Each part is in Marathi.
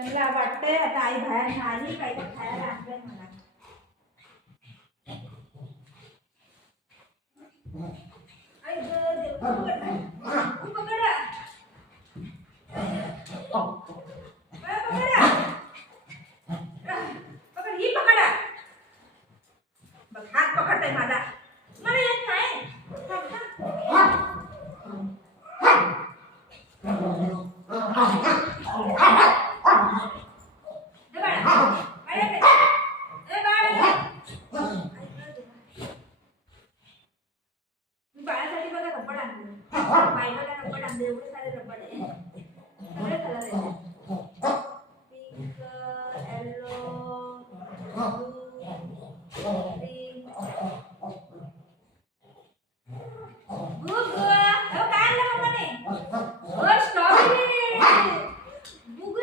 त्यांना वाटतंय आता आई बाहेर आली काही तर खायला आणलंय मला. आई देव पकडा पकड ही पकडा बघ हात पकडताय माझा मला येत नाही. बाळासाठी बघा रब्बड आणलं बायकाला रब्बड आणलं एवढे सारे रब्बड आहे सगळे कलर आहे पिंक येलो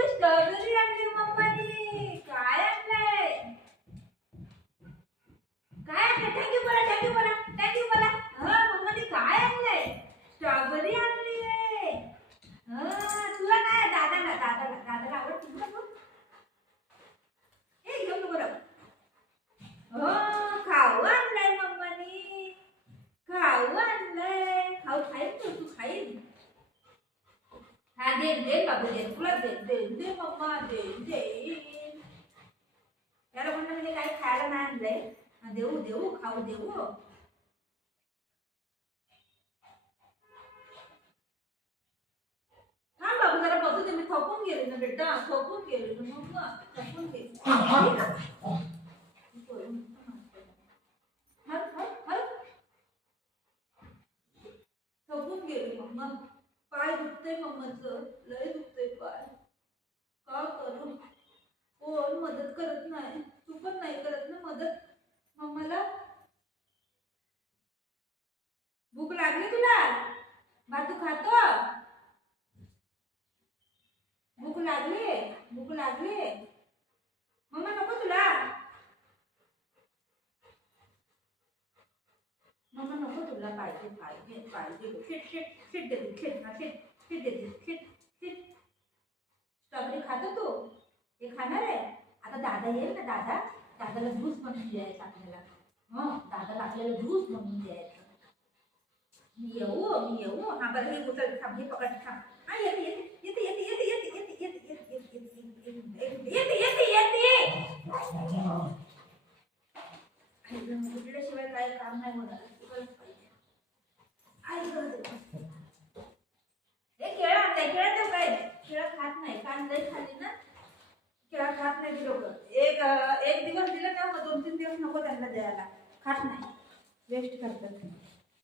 स्ट्रॉबेरी आणली मम्मानी. काय आणलंय काय आणलंय थँक्यू बोला मम्मानी काय आणलंय स्ट्रॉबेरी आणली आहे. तुला काय दादाला आवडते तुला खूप. हे घेऊन नको खाऊ आणलंय मम्मानी खाऊ आणलंय खाऊ खाईल तू खाईल. हा दे बाबू दे तुला दे मम्मा दे त्याला म्हणलं मी काही खायला नाही आणलंय देऊ खाऊ देऊ. हा बाबू जरा बघू दे मी थकून गेले ना बेटा थकून गेले ना मम्मा थकून गेले. थकून गेले मम्मा पाय दुखतंय मम्माचं लय दुखतंय पाय का करू कोण मदत करत नाही. तू पण नाही करत ना मदत मम्माला. भूक लागली तुला भातू खातो भूक लागली मम्मा नको तुला मम्मा नको तुला पाहिजे शिट देते स्ट्रॉबेरी खातो तू हे खाणार आहे. आता दादा येईल ना दादाला ज्यूस बनवून द्यायचं आपल्याला. दादाला आपल्याला ज्यूस बनवून द्यायचं. मी येऊ हा बरं हे उचल थांब हे पकड थांब. हा येते शिवाय काय काम नाही होणार. हे केळं आणलंय केळं देऊ काय केळं खात नाही कारण लई खाली ना केळं खात नाही लोक. एक दिवस दिलं ना मग 2-3 दिवस नको त्यांना द्यायला खात नाही वेस्ट करतात.